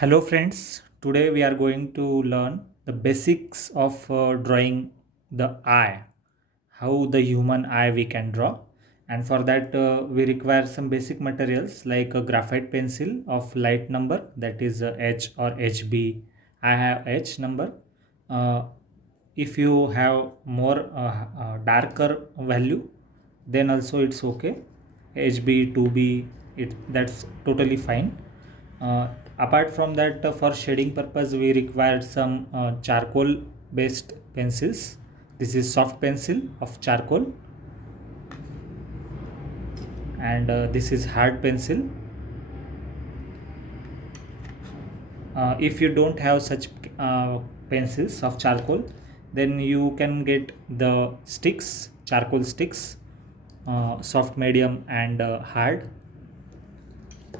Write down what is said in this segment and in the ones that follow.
Hello friends, today we are going to learn the basics of drawing the eye, how the human eye we can draw. And for that we require some basic materials like a graphite pencil of light number, that is H or HB. I have H number. Uh, if you have more darker value, then also it's okay. HB, 2B, that's totally fine. Apart from that, for shading purpose, we required some charcoal based pencils. This is soft pencil of charcoal, and this is hard pencil. If you don't have such pencils of charcoal, then you can get the sticks, charcoal sticks, soft, medium, and hard.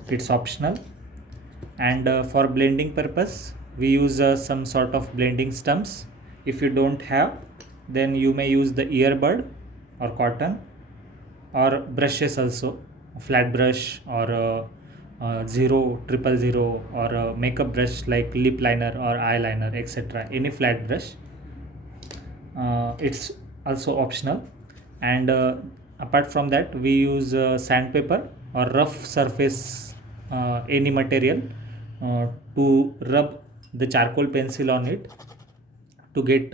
It's optional. And for blending purpose, we use some sort of blending stumps. If you don't have, then you may use the earbud or cotton, or brushes also, a flat brush or zero, triple zero, or a makeup brush like lip liner or eyeliner, etc. Any flat brush. It's also optional. And apart from that, we use sandpaper or rough surface, any material, to rub the charcoal pencil on it to get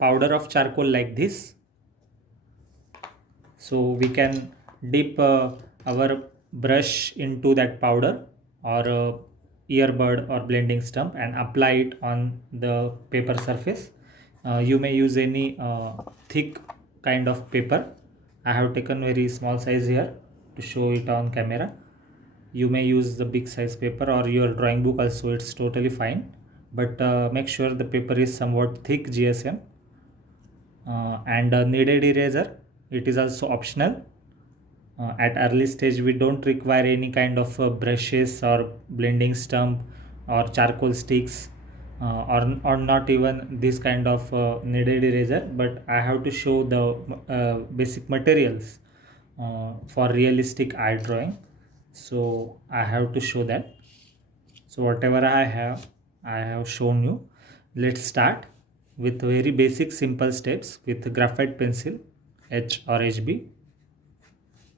powder of charcoal like this. So we can dip our brush into that powder or earbud or blending stump and apply it on the paper surface. You may use any thick kind of paper. I have taken very small size here to show it on camera. You may use the big size paper or your drawing book also, it's totally fine, but make sure the paper is somewhat thick GSM. And kneaded eraser, it is also optional. At early stage we don't require any kind of brushes or blending stump or charcoal sticks, or not even this kind of kneaded eraser, but I have to show the basic materials for realistic eye drawing. So I have to show that. So whatever I have shown you. Let's start with very basic simple steps with graphite pencil H or HB.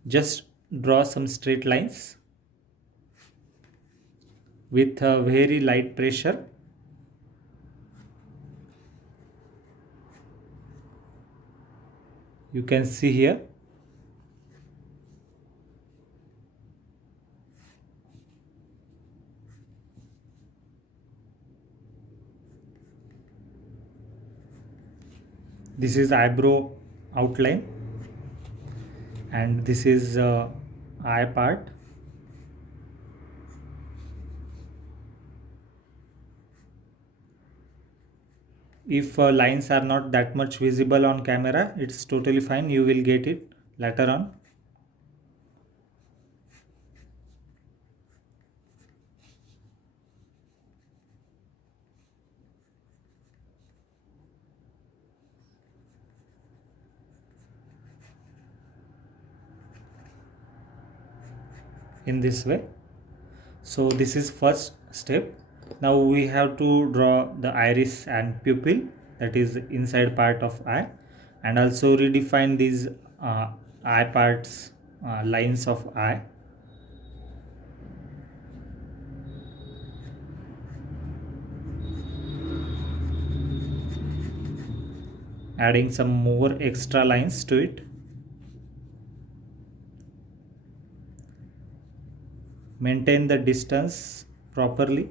Just draw some straight lines with a very light pressure. You can see here. This is eyebrow outline, and this is eye part. If lines are not that much visible on camera, it's totally fine, you will get it later on. In this way. So this is first step. Now we have to draw the iris and pupil, that is inside part of eye, and also redefine these eye parts, lines of eye. Adding some more extra lines to it. Maintain the distance properly.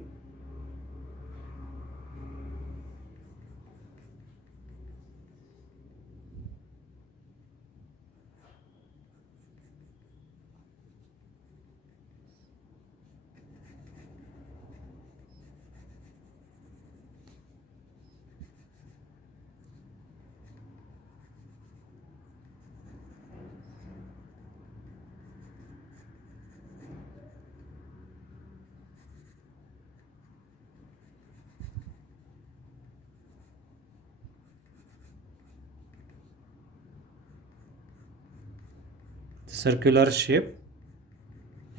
Circular shape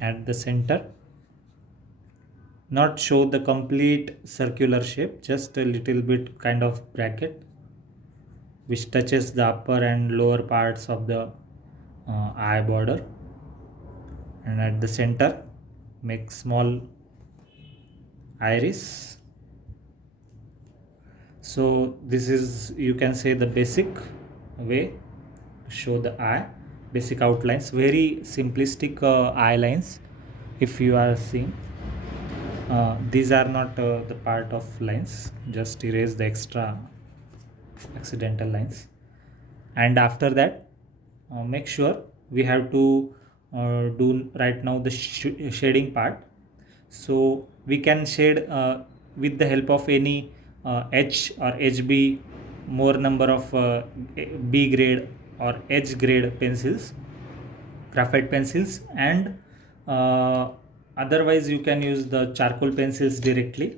at the center. not show the complete circular shape, just a little bit kind of bracket which touches the upper and lower parts of the eye border. And at the center make small iris. So this is, you can say, the basic way to show the eye, basic outlines, very simplistic eye lines. If you are seeing, these are not the part of lines, just erase the extra accidental lines. And after that, make sure we have to do right now the shading part. So we can shade with the help of any H or HB, more number of B grade or H grade pencils, graphite pencils. And uh, otherwise you can use the charcoal pencils directly.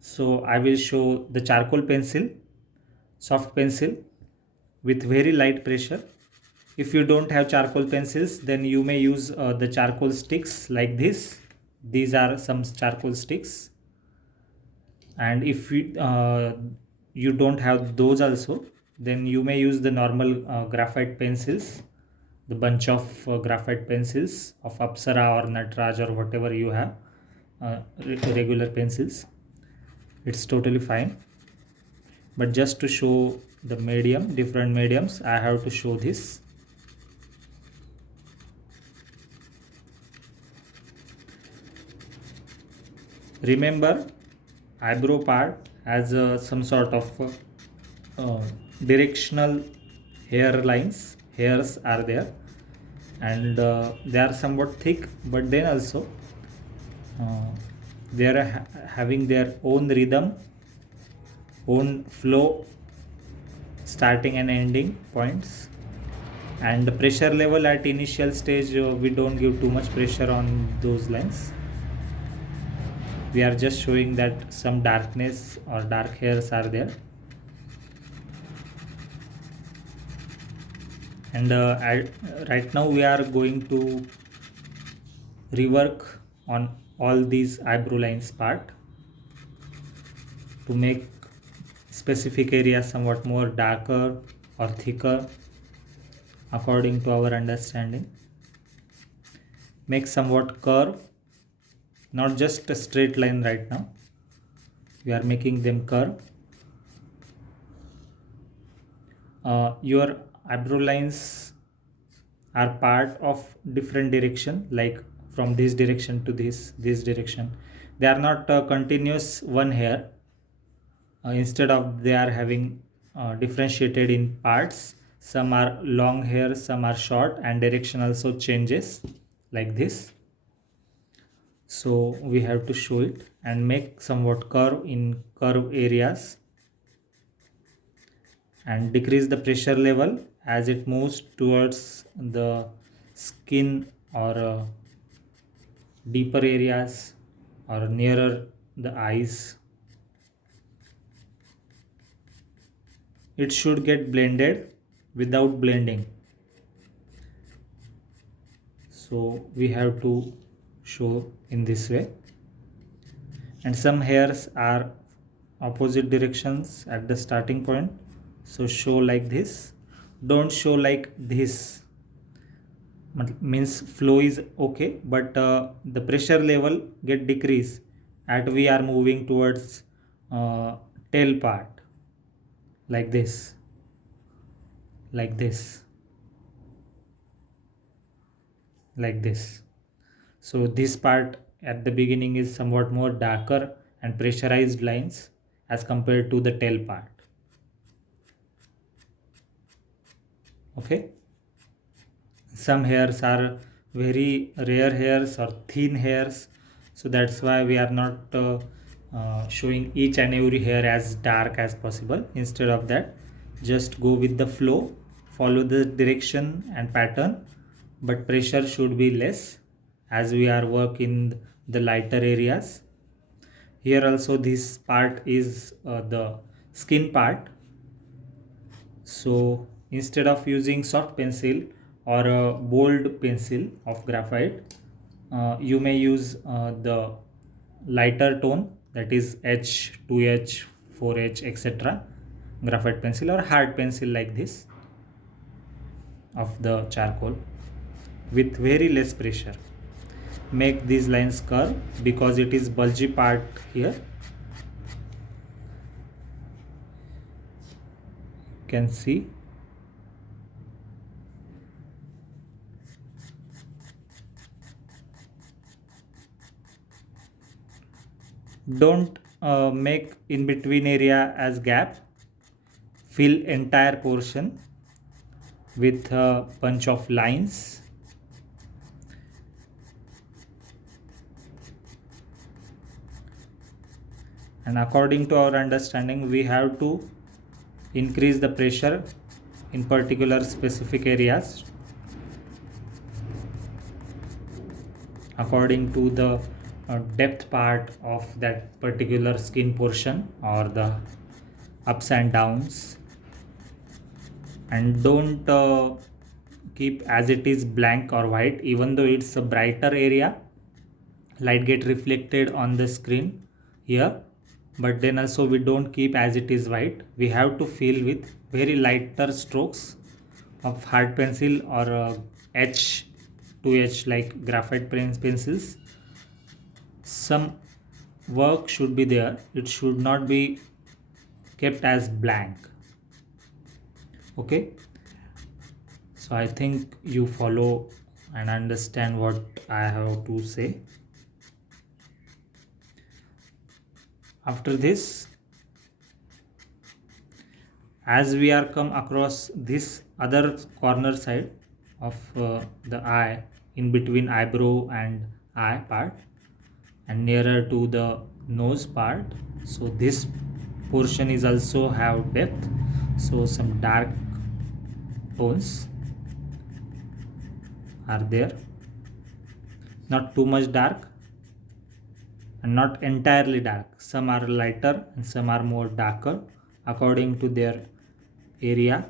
So I will show the charcoal pencil, soft pencil with very light pressure. If you don't have charcoal pencils, then you may use the charcoal sticks like this. These are some charcoal sticks. And if you don't have those also, then you may use the normal graphite pencils, the bunch of graphite pencils of Apsara or Natraj or whatever you have, regular pencils. It's totally fine. But just to show the medium, different mediums, I have to show this. Remember, eyebrow part has some sort of directional hair lines, hairs are there, and they are somewhat thick, but then also uh, they are having their own rhythm, own flow, starting and ending points. And the pressure level at initial stage, we don't give too much pressure on those lines. We are just showing that some darkness or dark hairs are there. And right now we are going to rework on all these eyebrow lines part to make specific areas somewhat more darker or thicker according to our understanding. Make somewhat curve, not just a straight line. Right now we are making them curve. Your eyebrow lines are part of different direction, like from this direction to this direction. They are not continuous one hair. Instead of, they are having differentiated in parts. Some are long hair, some are short, and direction also changes like this. So we have to show it and make somewhat curve in curve areas, and decrease the pressure level as it moves towards the skin or deeper areas or nearer the eyes. It should get blended without blending. So we have to show in this way. And some hairs are opposite directions at the starting point, so show like this. Don't show like this. Means flow is okay, but the pressure level get decrease at we are moving towards tail part, like this, like this, like this. So this part at the beginning is somewhat more darker and pressurized lines as compared to the tail part. Okay. Some hairs are very rare hairs or thin hairs, so that's why we are not showing each and every hair as dark as possible. Instead of that, just go with the flow, follow the direction and pattern, but pressure should be less as we are work in the lighter areas. Here also this part is the skin part. So instead of using soft pencil or a bold pencil of graphite, you may use the lighter tone, that is H, 2H, 4H, etc. graphite pencil or hard pencil like this of the charcoal with very less pressure. Make these lines curve because it is bulgy part here. You can see. Don't make in between area as gap. Fill entire portion with a bunch of lines. And according to our understanding, we have to increase the pressure in particular specific areas according to the depth part of that particular skin portion or the ups and downs. And don't keep as it is blank or white. Even though it's a brighter area, light get reflected on the screen here, but then also we don't keep as it is white. We have to fill with very lighter strokes of hard pencil or H, 2H like graphite pencils. Some work should be there, it should not be kept as blank. Okay, so I think you follow and understand what I have to say. After this, as we are come across this other corner side of the eye, in between eyebrow and eye part and nearer to the nose part, so this portion is also have depth, so some dark tones are there, not too much dark and not entirely dark. Some are lighter and some are more darker according to their area,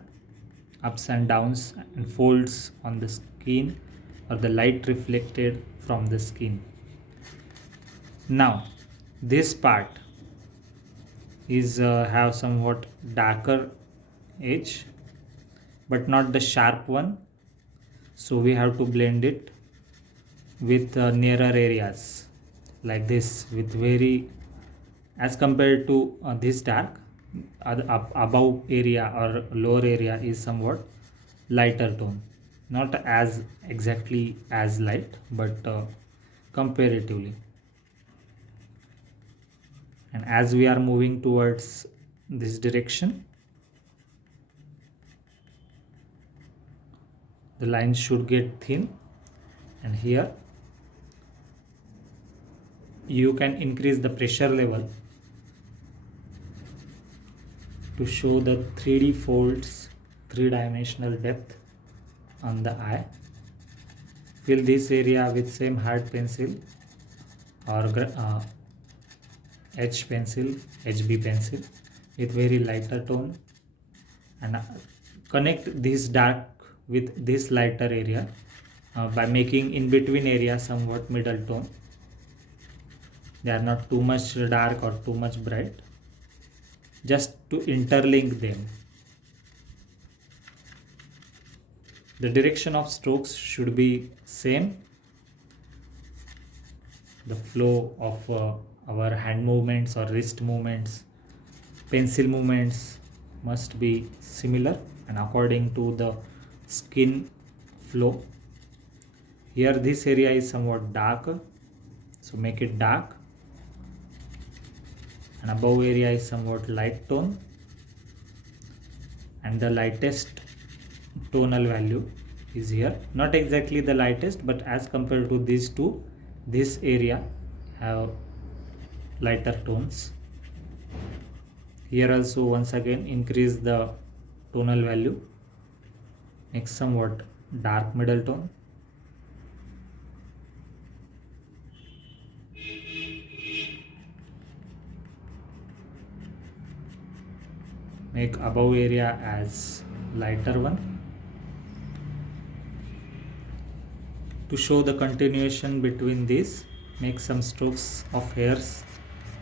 ups and downs and folds on the skin or the light reflected from the skin. Now this part is have somewhat darker edge but not the sharp one, so we have to blend it with nearer areas like this with very, as compared to this dark, above area or lower area is somewhat lighter tone, not as exactly as light but comparatively. And as we are moving towards this direction, the lines should get thin, and here you can increase the pressure level to show the 3D folds, three-dimensional depth on the eye. Fill this area with same hard pencil or H pencil, HB pencil with very lighter tone, and connect this dark with this lighter area by making in between area somewhat middle tone. They are not too much dark or too much bright, just to interlink them. The direction of strokes should be same. The flow of our hand movements or wrist movements, pencil movements must be similar and according to the skin flow. Here this area is somewhat darker, so make it dark, and above area is somewhat light tone, and the lightest tonal value is here. Not exactly the lightest, but as compared to these two, this area have lighter tones. Here also once again increase the tonal value, make somewhat dark middle tone. Make above area as lighter one. To show the continuation between these, Make some strokes of hairs,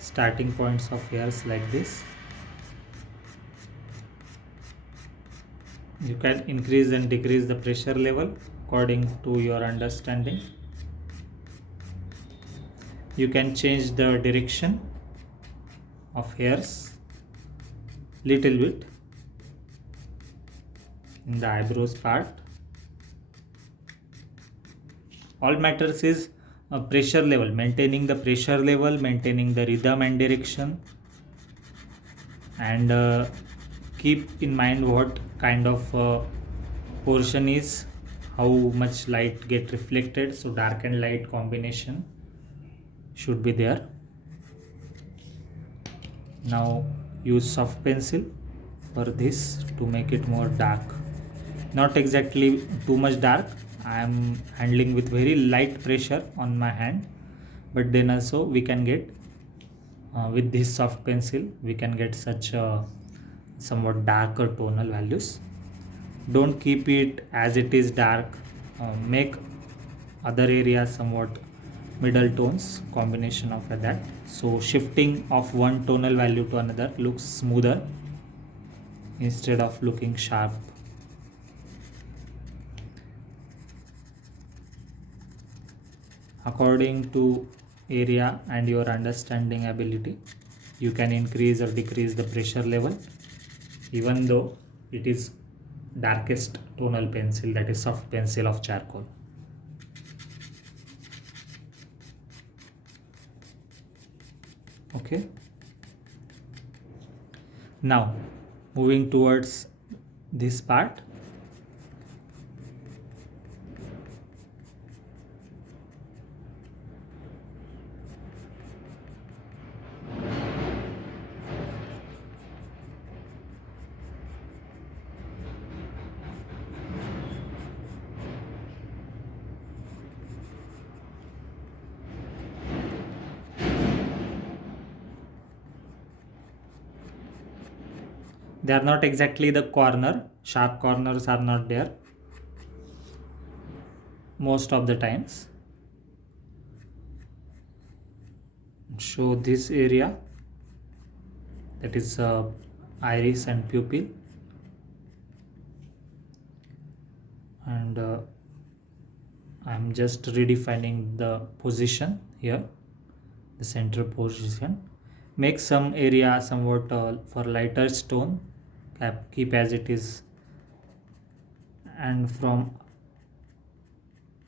starting points of hairs like this. You can increase and decrease the pressure level according to your understanding. You can change the direction of hairs little bit in the eyebrows part. All matters is pressure level, maintaining the pressure level, maintaining the rhythm and direction, and keep in mind what kind of portion is, how much light get reflected, so dark and light combination should be there. Now use soft pencil for this to make it more dark, not exactly too much dark. I am handling with very light pressure on my hand, but then also we can get with this soft pencil we can get such somewhat darker tonal values. Don't keep it as it is dark. Make other areas somewhat middle tones, combination of that, so shifting of one tonal value to another looks smoother instead of looking sharp. According to area and your understanding ability, you can increase or decrease the pressure level, even though it is darkest tonal pencil, that is soft pencil of charcoal. Okay, now moving towards this part. They are not exactly the corner, sharp corners are not there most of the times. Show this area, that is iris and pupil, and I'm just redefining the position here, the center position. Make some area somewhat for lighter stone, keep as it is, and from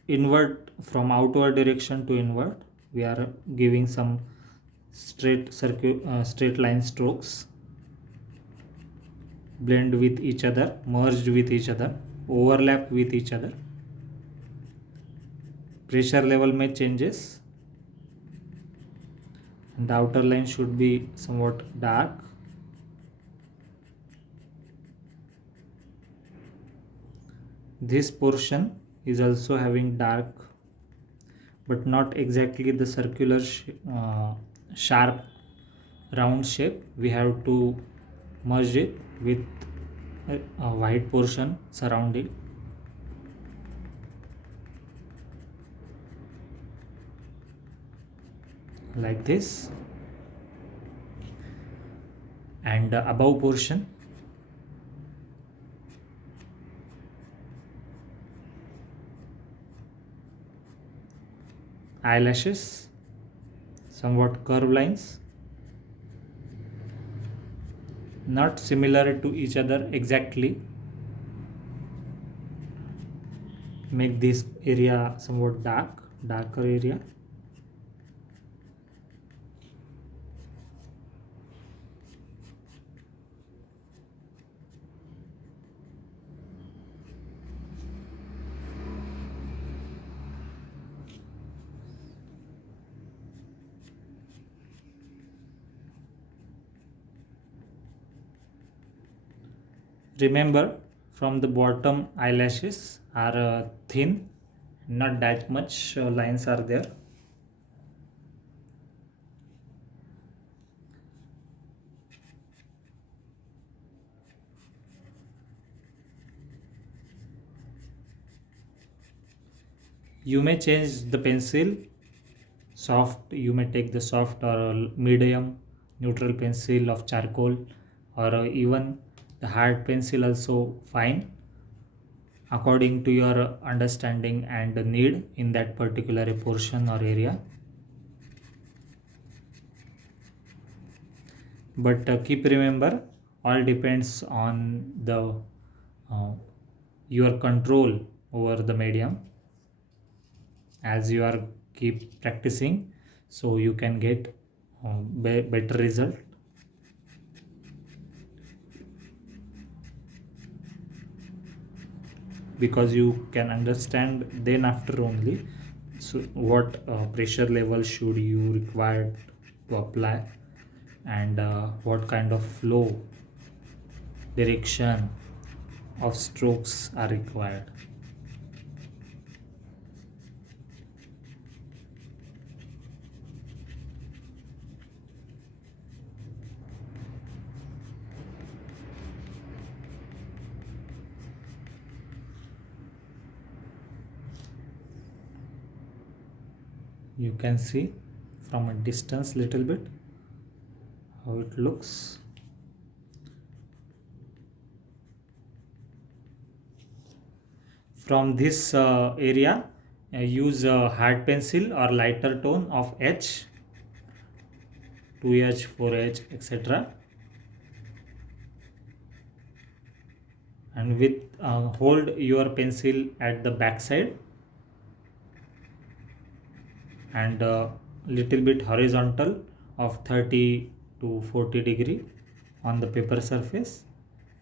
inward, from outward direction to inward, we are giving some straight line strokes, blend with each other, merged with each other, overlap with each other. Pressure level may changes, and the outer line should be somewhat dark. This portion is also having dark, but not exactly the circular sharp round shape. We have to merge it with a white portion surrounding, like this, and the above portion eyelashes, somewhat curved lines, not similar to each other exactly. Make this area somewhat darker area. Remember, from the bottom eyelashes are thin, not that much lines are there. You may change the pencil soft, you may take the soft or medium neutral pencil of charcoal, or even the hard pencil also fine, according to your understanding and need in that particular portion or area. But keep remember, all depends on the uh, your control over the medium. As you are keep practicing, so you can get better result. Because you can understand then after only, so what pressure level should you require to apply, and what kind of flow direction of strokes are required. You can see from a distance little bit how it looks. From this area, use a hard pencil or lighter tone of H, 2H, 4H, etc. And with hold your pencil at the back side and little bit horizontal of 30 to 40 degree on the paper surface,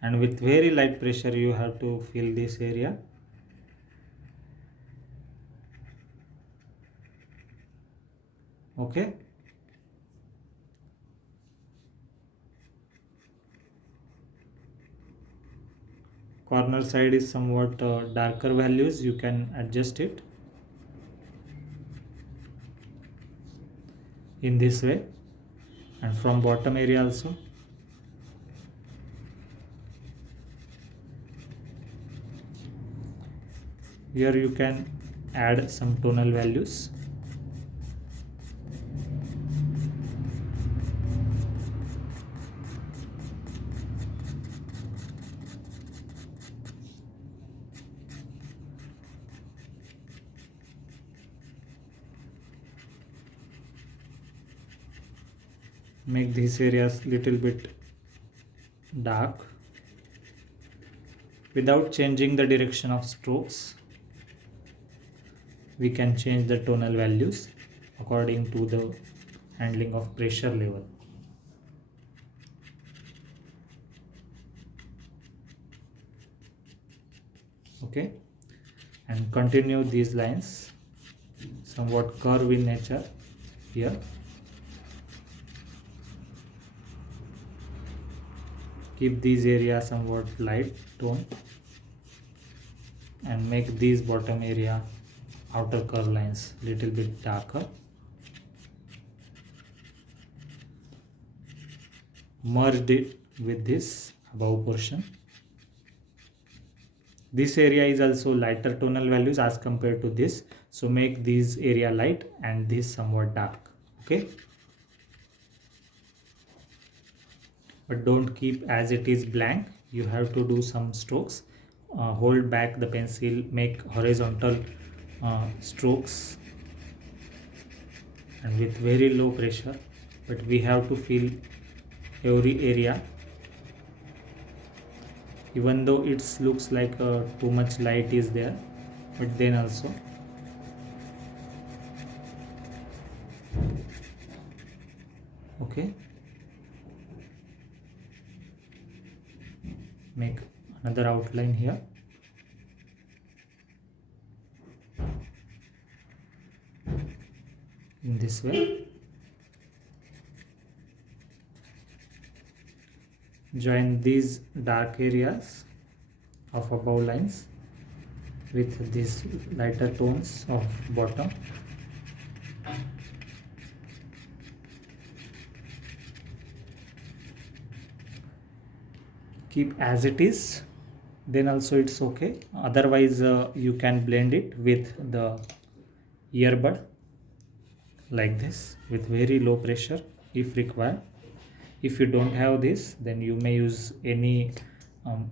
and with very light pressure you have to fill this area. Okay. Corner side is somewhat darker values, you can adjust it in this way, and from bottom area also. Here you can add some tonal values. Make these areas little bit dark without changing the direction of strokes. We can change the tonal values according to the handling of pressure level. Okay, and continue these lines, somewhat curve in nature here. Keep these areas somewhat light tone and make these bottom area outer curve lines little bit darker. Merged it with this above portion. This area is also lighter tonal values as compared to this, so make these area light and this somewhat dark. Okay, but don't keep as it is blank, you have to do some strokes. Hold back the pencil, make horizontal strokes and with very low pressure, but we have to fill every area, even though it looks like too much light is there, but then also okay. Make another outline here. In this way, join these dark areas of above lines with these lighter tones of bottom. Keep as it is, then also it's okay. Otherwise you can blend it with the earbud like this with very low pressure if required. If you don't have this, then you may use any um,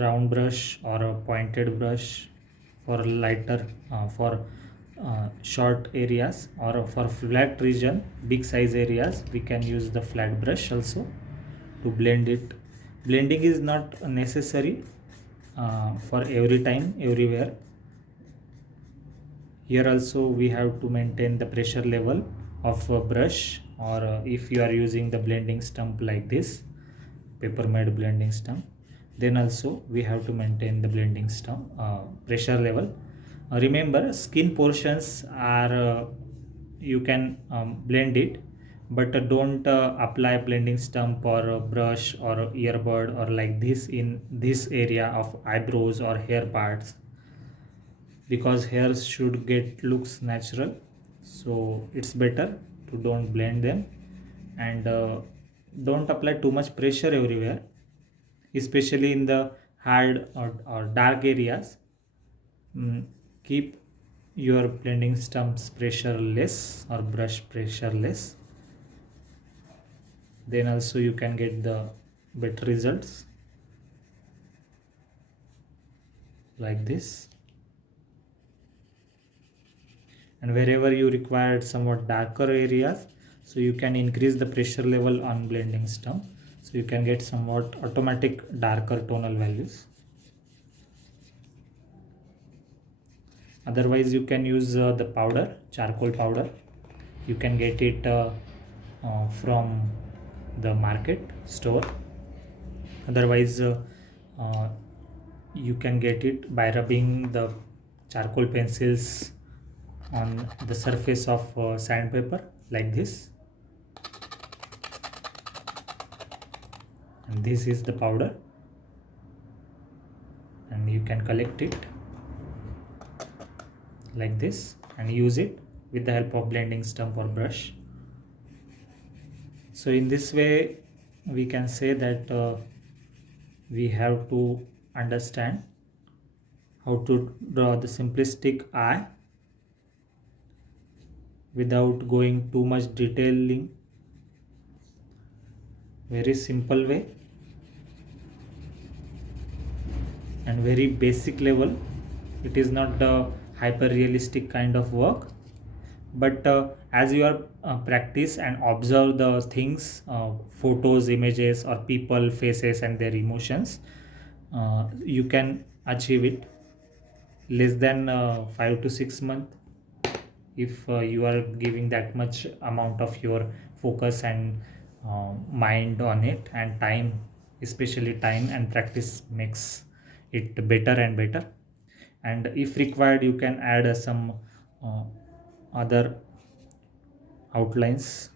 round brush or a pointed brush for lighter for short areas, or for flat region, big size areas, we can use the flat brush also to blend it. Blending is not necessary for every time everywhere. Here also we have to maintain the pressure level of a brush, or if you are using the blending stump like this, paper made blending stump, then also we have to maintain the blending stump pressure level. Remember, skin portions are you can blend it, but don't apply blending stump or a brush or a earbud or like this in this area of eyebrows or hair parts, because hairs should get looks natural. So it's better to don't blend them, and don't apply too much pressure everywhere, especially in the hard or dark areas. Keep your blending stumps pressure less or brush pressure less, then also you can get the better results like this. And wherever you required somewhat darker areas, so you can increase the pressure level on blending stump, so you can get somewhat automatic darker tonal values. Otherwise you can use the powder, charcoal powder. You can get it from the market store. Otherwise uh, you can get it by rubbing the charcoal pencils on the surface of sandpaper like this, and this is the powder, and you can collect it like this and use it with the help of blending stump or brush. So in this way we can say that we have to understand how to draw the simplistic eye without going too much detailing. Very simple way and very basic level. It is not the hyper realistic kind of work, but as you are practice and observe the things, photos, images, or people faces and their emotions, you can achieve it less than 5 to 6 months, if you are giving that much amount of your focus and mind on it, and time, especially time and practice makes it better and better. And if required you can add some uh, other outlines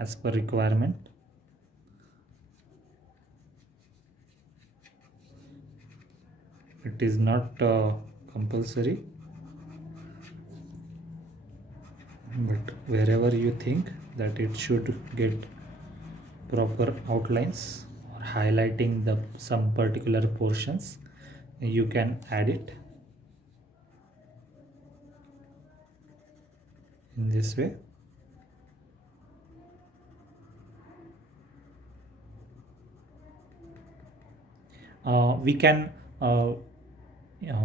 as per requirement. It is not compulsory, but wherever you think that it should get proper outlines or highlighting the some particular portions, you can add it in this way.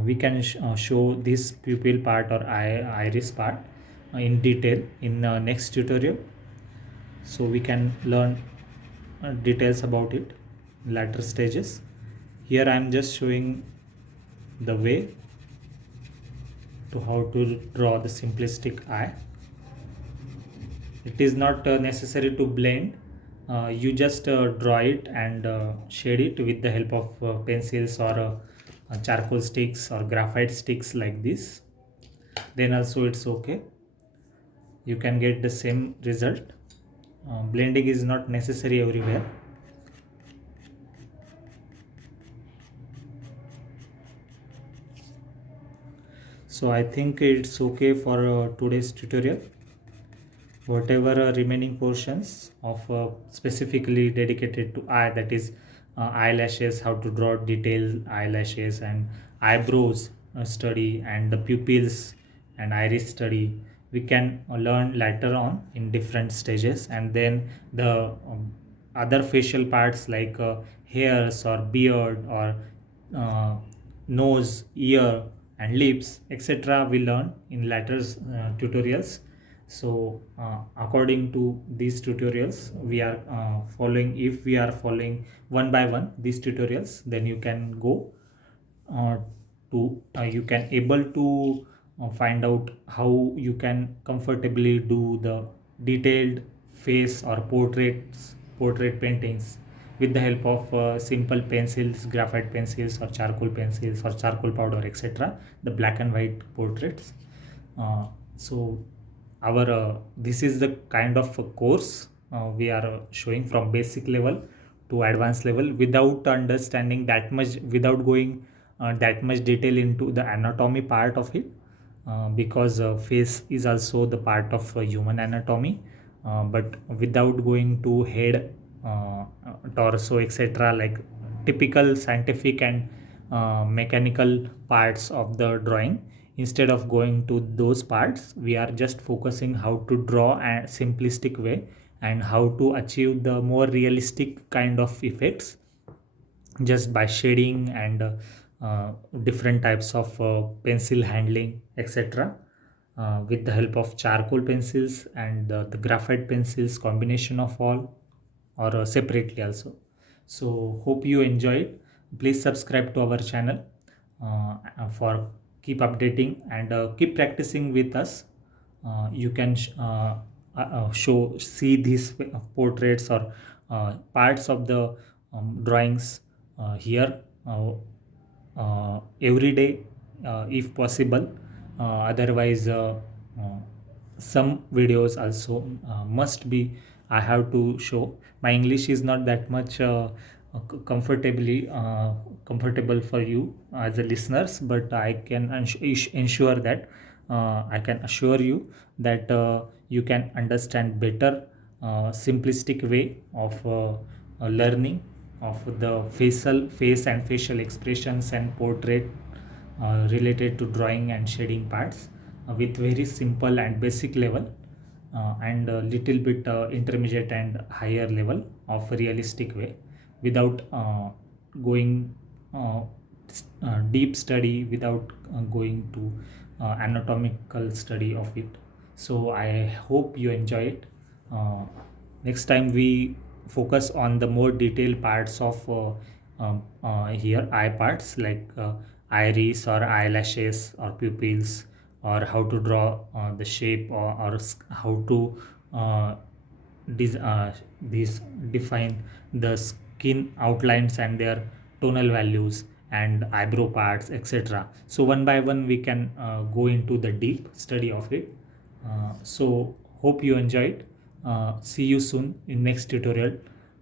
We can show this pupil part or iris part in detail in next tutorial, so we can learn details about it in later stages. Here I am just showing the way to how to draw the simplistic eye. It is not necessary to blend. You just draw it and shade it with the help of pencils or charcoal sticks or graphite sticks like this, then also it's okay, you can get the same result. Blending is not necessary everywhere. So I think it's okay for today's tutorial. Whatever remaining portions of specifically dedicated to eye, that is eyelashes, how to draw detailed eyelashes, and eyebrows study, and the pupils and iris study, we can learn later on in different stages. And then the other facial parts like hairs or beard or uh, nose, ear, and lips, etc., we learn in later tutorials. So according to these tutorials, we are following, if we are following one by one these tutorials, then you can go uh, to you can able to find out how you can comfortably do the detailed face or portrait paintings with the help of simple pencils, graphite pencils, or charcoal pencils, or charcoal powder, etc., the black and white portraits. So our this is the kind of a course we are showing from basic level to advanced level, without understanding that much, without going that much detail into the anatomy part of it, because face is also the part of human anatomy, but without going to head, torso, etc., like typical scientific and mechanical parts of the drawing. Instead of going to those parts, we are just focusing how to draw a simplistic way and how to achieve the more realistic kind of effects just by shading and different types of pencil handling, etc., with the help of charcoal pencils and the graphite pencils, combination of all, or separately also. So hope you enjoyed. Please subscribe to our channel for keep updating and keep practicing with us. You can show see these portraits or parts of the drawings here every day, if possible. Otherwise, some videos also must be, I have to show. My English is not that much comfortable for you as a listeners, but I can ensure that I can assure you that you can understand better simplistic way of learning of the face and facial expressions and portrait related to drawing and shading parts with very simple and basic level, and a little bit intermediate and higher level of realistic way, without going deep study, without going to anatomical study of it. So I hope you enjoy it. uh, Next time we focus on the more detailed parts of here eye parts, like iris or eyelashes or pupils, or how to draw the shape, or how to uh, these define the skin outlines and their tonal values and eyebrow parts, etc. So one by one we can go into the deep study of it. So hope you enjoyed. See you soon in next tutorial.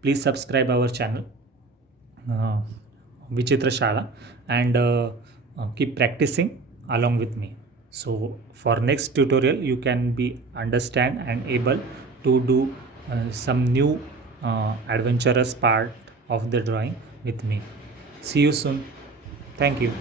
Please subscribe our channel, uh, Vichitra Shala, and keep practicing along with me. So for next tutorial, you can be understand and able to do some new adventurous part of the drawing with me. See you soon. Thank you.